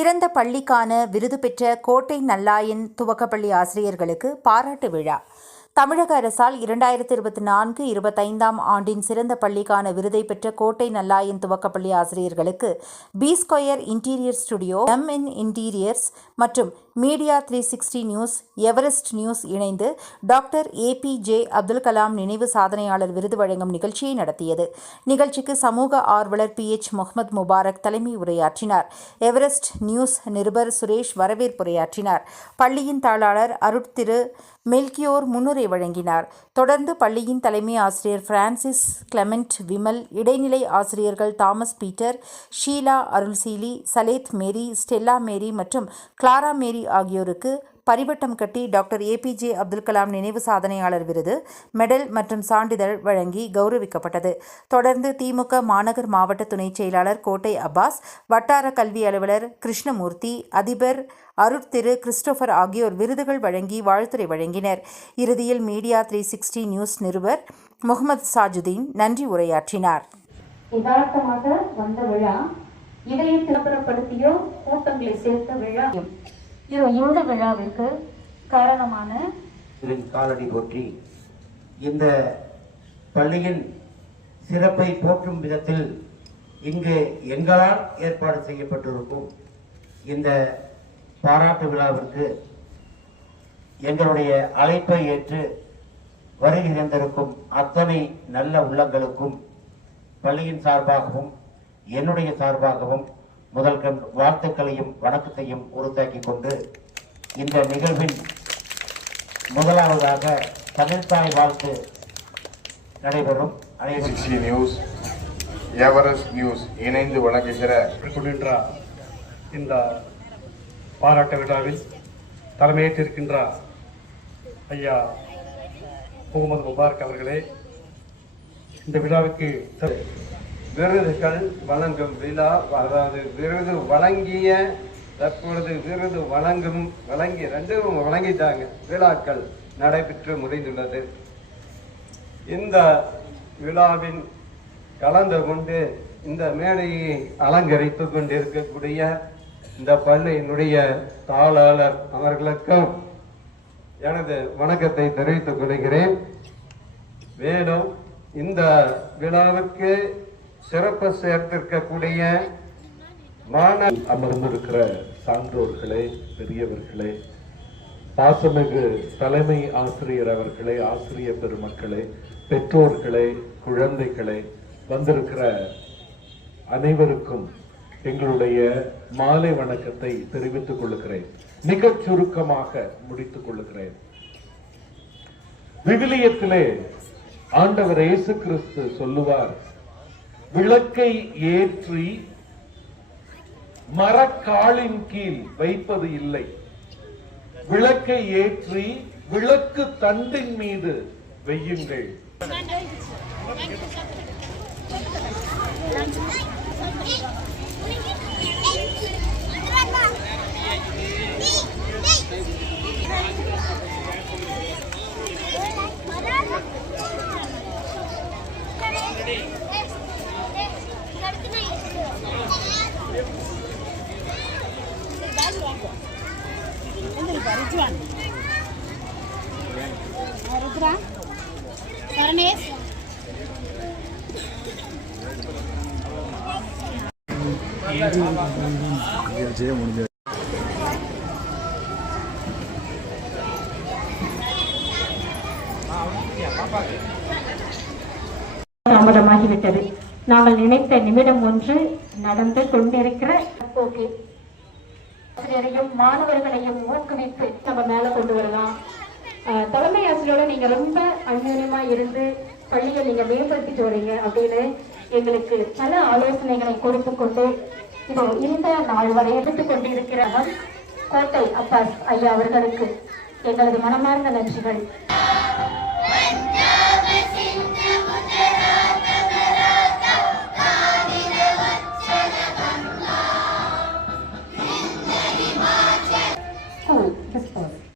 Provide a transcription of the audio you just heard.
சிறந்த பள்ளிக்கான விருது பெற்ற கோட்டை நல்லாயன் துவக்கப்பள்ளி ஆசிரியர்களுக்கு பாராட்டு விழா. தமிழக அரசால் இரண்டாயிரத்தி இருபத்தி நான்கு இருபத்தைந்தாம் ஆண்டின் சிறந்த பள்ளிக்கான விருதை பெற்ற கோட்டை நல்லாயன் துவக்கப்பள்ளி ஆசிரியர்களுக்கு B square interior studio M in interiors மற்றும் media three sixty news Everest news இணைந்து டாக்டர் ஏபிஜே அப்துல் கலாம் நினைவு சாதனையாளர் விருது வழங்கும் நிகழ்ச்சியை நடத்தியது. நிகழ்ச்சிக்கு சமூக ஆர்வலர் பி எச் முகமது முபாரக் தலைமை உரையாற்றினார். எவரெஸ்ட் நியூஸ் நிருபர் சுரேஷ் வரவேற்புரையாற்றினார் பள்ளியின் தாளாளர் அருட்திரு மெல்கியோர் முன்னுரை வழங்கினார். தொடர்ந்து பள்ளியின் தலைமை ஆசிரியர் பிரான்சிஸ் கிளமெண்ட் விமல் இடைநிலை ஆசிரியர்கள் Thomas Peter Sheela Arulseeli Saleth Mary Stella Mary மற்றும் கிளாரா மேரி ஆகியோருக்கு பரிவட்டம் கட்டி டாக்டர் ஏபிஜே அப்துல் கலாம் நினைவு சாதனையாளர் விருது மெடல் மற்றும் சான்றிதழ் வழங்கி கௌரவிக்கப்பட்டது. தொடர்ந்து திமுக மாநகர் மாவட்ட துணைச் செயலாளர் கோட்டை அப்பாஸ் வட்டார கல்வி அலுவலர் கிருஷ்ணமூர்த்தி அதிபர் அருட்திரு கிறிஸ்டோபர் ஆகியோர் விருதுகள் வழங்கி வாழ்த்துரை வழங்கினர். இறுதியில் மீடியா த்ரீ சிக்ஸ்டி நியூஸ் நிருபர் முகமது சாஜுதீன் நன்றி உரையாற்றினார். உதாரணமாக வந்த விழா இதையை கூட்டங்களை சேர்த்த விழா. இது இந்த விழாவிற்கு காரணமான காலடி போற்றி இந்த பள்ளியின் சிறப்பை போற்றும் விதத்தில் இங்கு எங்களால் ஏற்பாடு செய்யப்பட்டிருக்கும் இந்த பாராட்டு விழாவிற்கு எங்களுடைய அழைப்பை ஏற்று வருகை தந்திருக்கும் அத்தனை நல்ல உள்ளங்களுக்கும் பள்ளியின் சார்பாகவும் என்னுடைய சார்பாகவும் முதல் கண் வாழ்த்துக்களையும் வணக்கத்தையும் உறுத்தாக்கிக் கொண்டு இந்த நிகழ்வின் முதலாவதாக தமிழ்தாய் வாழ்த்து நடைபெறும். அனைவரும் நியூஸ் எவரெஸ்ட் நியூஸ் இணைந்து வழங்குகிற இந்த பாராட்ட விழாவில் தலைமையேற்றிருக்கின்ற ஐயா முகமது முபாரக் அவர்களே இந்த விழாவுக்கு விருதுகள் வழங்கும் விழா அதாவது விருது வழங்கிய தற்பொழுது விருது வழங்கும் வழங்கி ரெண்டும் வழங்கிட்டாங்க. விழாக்கள் நடைபெற்று முடிந்துள்ளது. இந்த விழாவின் கலந்து கொண்டு இந்த மேடையை அலங்கரித்து கொண்டிருக்கக்கூடிய இந்த பள்ளியினுடைய தாளாளர் அவர்களுக்கும் எனது வணக்கத்தை தெரிவித்துக் கொள்கிறேன். மேலும் இந்த விழாவுக்கு சிறப்பு சேர்ந்திருக்கக்கூடிய மாணவ அமர்ந்திருக்கிற சான்றோர்களே பெரியவர்களே பாசமிகு தலைமை ஆசிரியர் அவர்களே ஆசிரிய பெருமக்களே பெற்றோர்களே குழந்தைகளே வந்திருக்கிற அனைவருக்கும் எங்களுடைய மாலை வணக்கத்தை தெரிவித்துக் கொள்ளுகிறேன் மிகச் சுருக்கமாக முடித்துக் கொள்ளுகிறேன் விவிலியத்திலே ஆண்டவர் இயேசு கிறிஸ்து சொல்லுவார் விளக்கை ஏற்றி மரக்காலின் கீழ் வைப்பது இல்லை. விளக்கை ஏற்றி விளக்கு தண்டின் மீது வையுங்கள் ருத்ரா தாமதமாகிவிட்டது. நாங்கள் நினைத்த நிமிடம் ஒன்று நடந்து கொண்டிருக்கிற ஓகே ஆசிரியரையும் மாணவர்களையும் ஊக்குவித்து நம்ம மேல கொண்டு வரலாம். தலைமை ஆசிரியரோட நீங்க ரொம்ப அந்யோன்யமா இருந்து பள்ளியை நீங்க மேம்படுத்திட்டு வரீங்க அப்படின்னு எங்களுக்கு பல ஆலோசனைகளை கொடுத்து கொண்டு இதோ இந்த நாள் வரை எடுத்துக் கொண்டிருக்கிற கோட்டை அப்பாஸ் ஐயா அவர்களுக்கு எங்களது மனமார்ந்த நன்றிகள்.